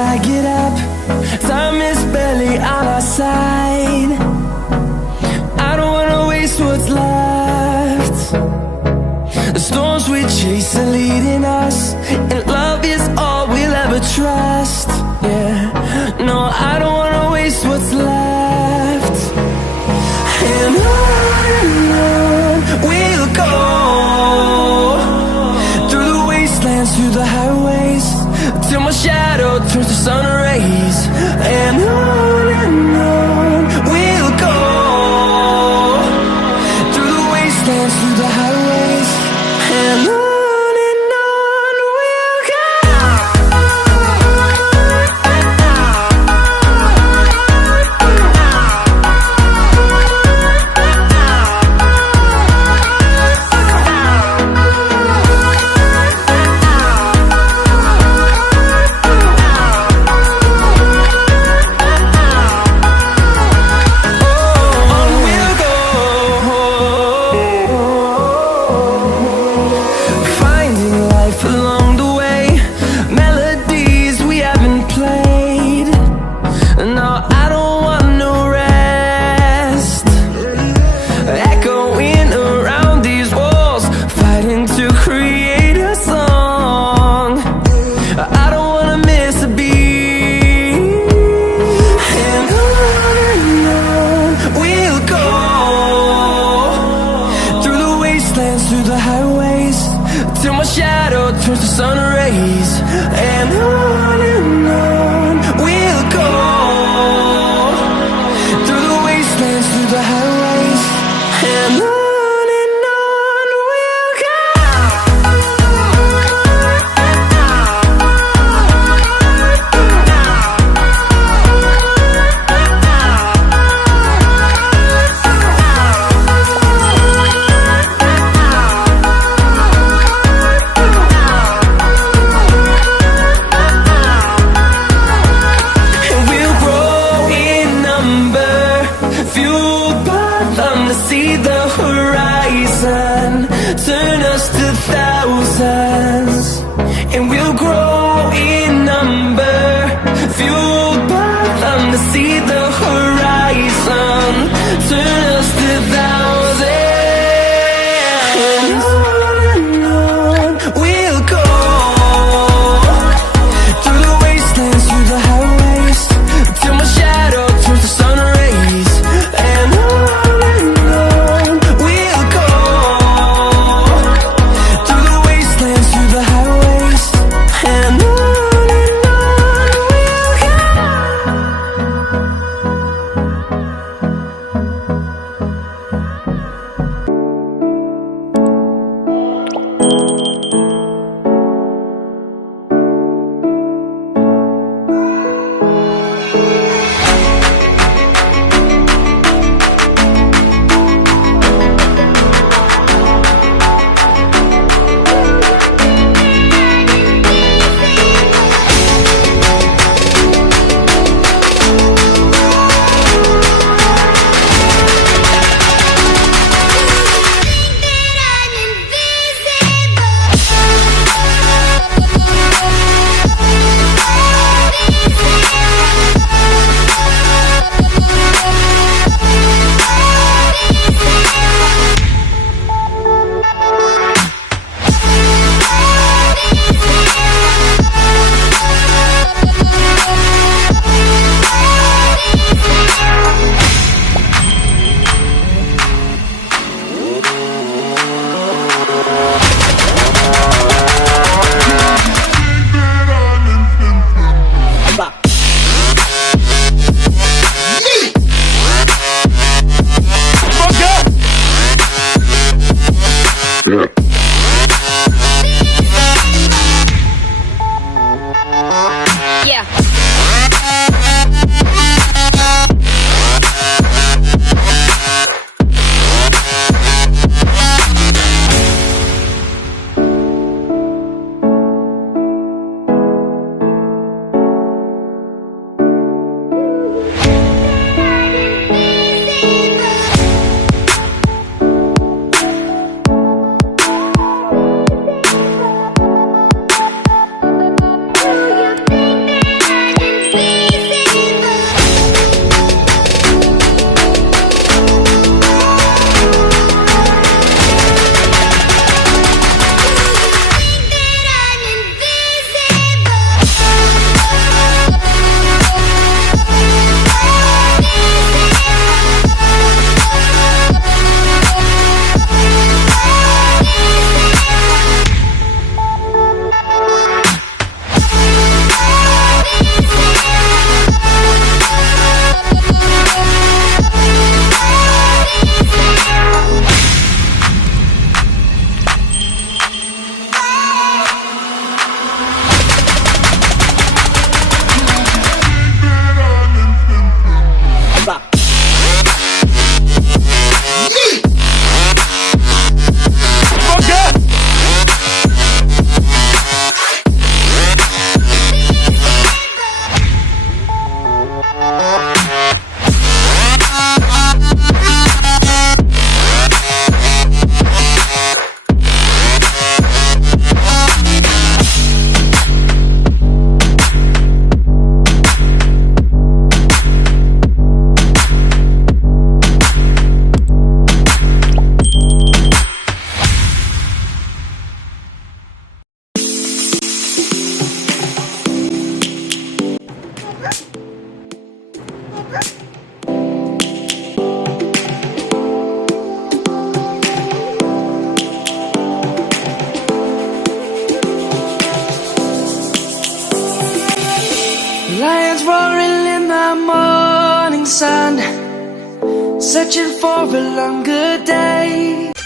I get up. Time is barely on our side. I don't wanna waste what's left. The storms we chase are leading us, and love is all we'll ever trust. Yeah, no, I don't wanna waste what's left. And on we'll go, through the wastelands, through the highways, till my shadow turns to sun rays. And on we'll go, through the wastelands, through the highways, and on we'll go. Through the highways, till my shadow turns to sun rays. And on we'll go, through the wastelands, through the highways, and on we'll go. See the horizon, turn us to thousands, and we'll grow in number, fueled by them. To see the horizon, turn us to thousands, and on we'll go, through the wastelands, through the highways, till my shadow turns to sun rays. And and searching for a longer day.